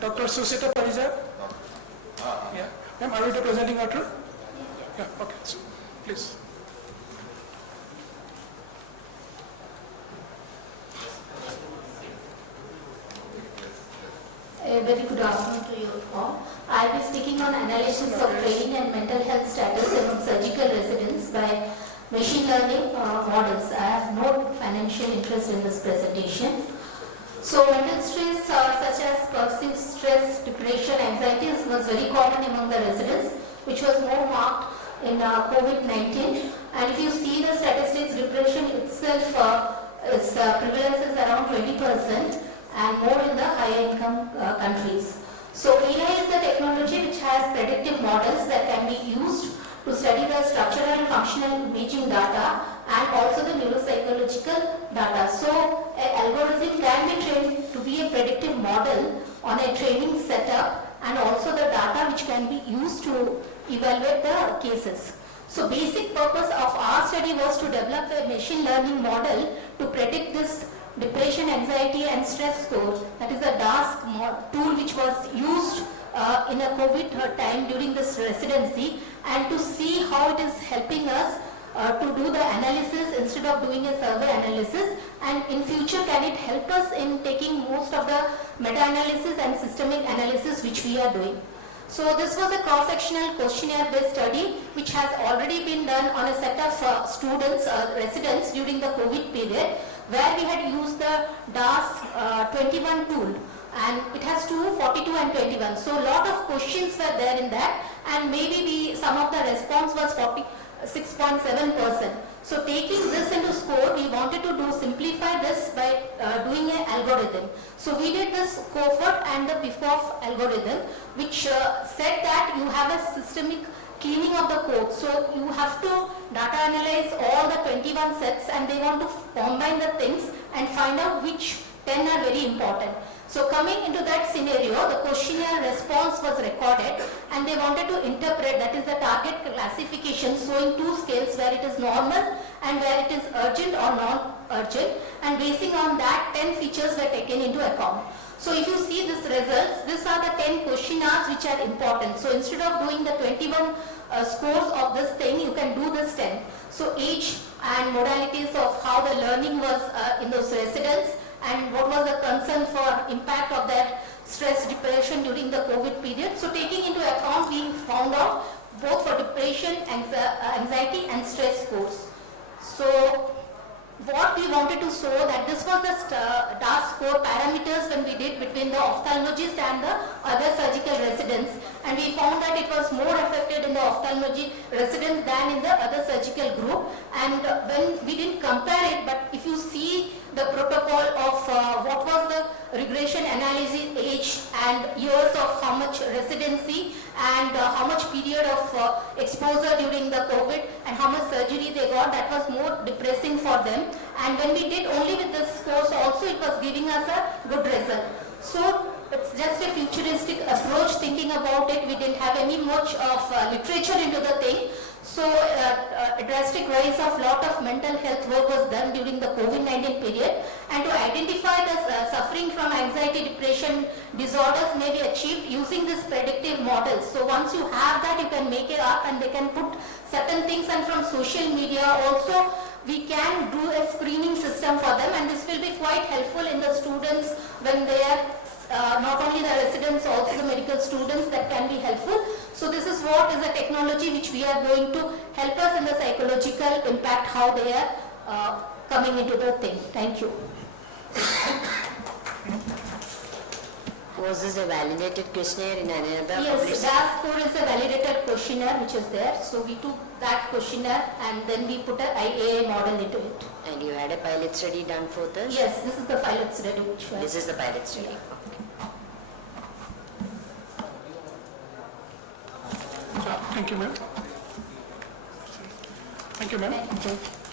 Dr. Susita Parija? Yeah. Ma'am, are we presenting after? Yeah, okay. So, please. A very good afternoon to you all. I will be speaking on analysis of training and mental health status among surgical residents by machine learning models. I have no financial interest in this presentation. So mental stress such as perceived stress, depression, anxieties was very common among the residents, which was more marked in COVID-19. And if you see the statistics, depression itself, its prevalence is around 20%. And more in the higher income countries. So AI is a technology which has predictive models that can be used to study the structural and functional imaging data and also the neuropsychological data. So an algorithm can be trained to be a predictive model on a training setup and also the data which can be used to evaluate the cases. So basic purpose of our study was to develop a machine learning model to predict this depression, anxiety and stress score. That is the DASC tool which was used in a COVID time during this residency, and to see how it is helping us to do the analysis instead of doing a survey analysis, and in future can it help us in taking most of the meta-analysis and systemic analysis which we are doing. So this was a cross-sectional questionnaire based study which has already been done on a set of students, residents during the COVID period, where we had used the DAS21 tool, and it has 2, 42 and 21. So a lot of questions were there in that, and maybe some of the response was 46.7%. So taking this into score, we wanted to simplify this by doing an algorithm. So we did this cohort and the before algorithm, which said that you have a systemic cleaning of the code. So you have to data analyze all the 21 sets, and they want to combine the things and find out which 10 are very important. So coming into that scenario, the questionnaire response was recorded, and they wanted to interpret, that is the target classification, showing 2 scales where it is normal and where it is urgent or non-urgent, and basing on that 10 features were taken into account. So if you see these results, these are the 10 questionnaires which are important. So instead of doing the 21 scores of this thing, you can do this 10. So age and modalities of how the learning was in those residents, and what was the concern for impact of that stress, depression during the COVID period. So taking into account, we found out both for depression, anxiety and stress scores. So what we wanted to show that this was the DAS score parameters when we did between the ophthalmologist and the other surgical residents, and we found that it was more affected in the ophthalmology residents than in the other surgical group. And when we didn't compare it, but if you see the protocol of what was the regression analysis age and years of how much residency and how much period of exposure during the COVID and how much surgery they got, that was more depressing for them. And when we did only with this course also, it was giving us a good result. So it's just a futuristic approach thinking about it. We didn't have any much of literature into the thing. So a drastic rise of lot of mental health work was done during the COVID-19 period, and to identify the suffering from anxiety, depression disorders may be achieved using this predictive models. So once you have that, you can make it up and they can put certain things, and from social media also we can do a screening system for them, and this will be quite helpful in the students when they are not only the residents, also the medical students, that can be helpful. So this is what is a technology which we are going to help us in the psychological impact, how they are coming into the thing. Thank you. Was this a validated questionnaire in another? Yes, DAS score is a validated questionnaire which is there. So we took that questionnaire and then we put an AI model into it. And you had a pilot study done for this? Yes, this is the pilot study which was. This is the pilot study. Yeah. Thank you, ma'am. Thank you, ma'am.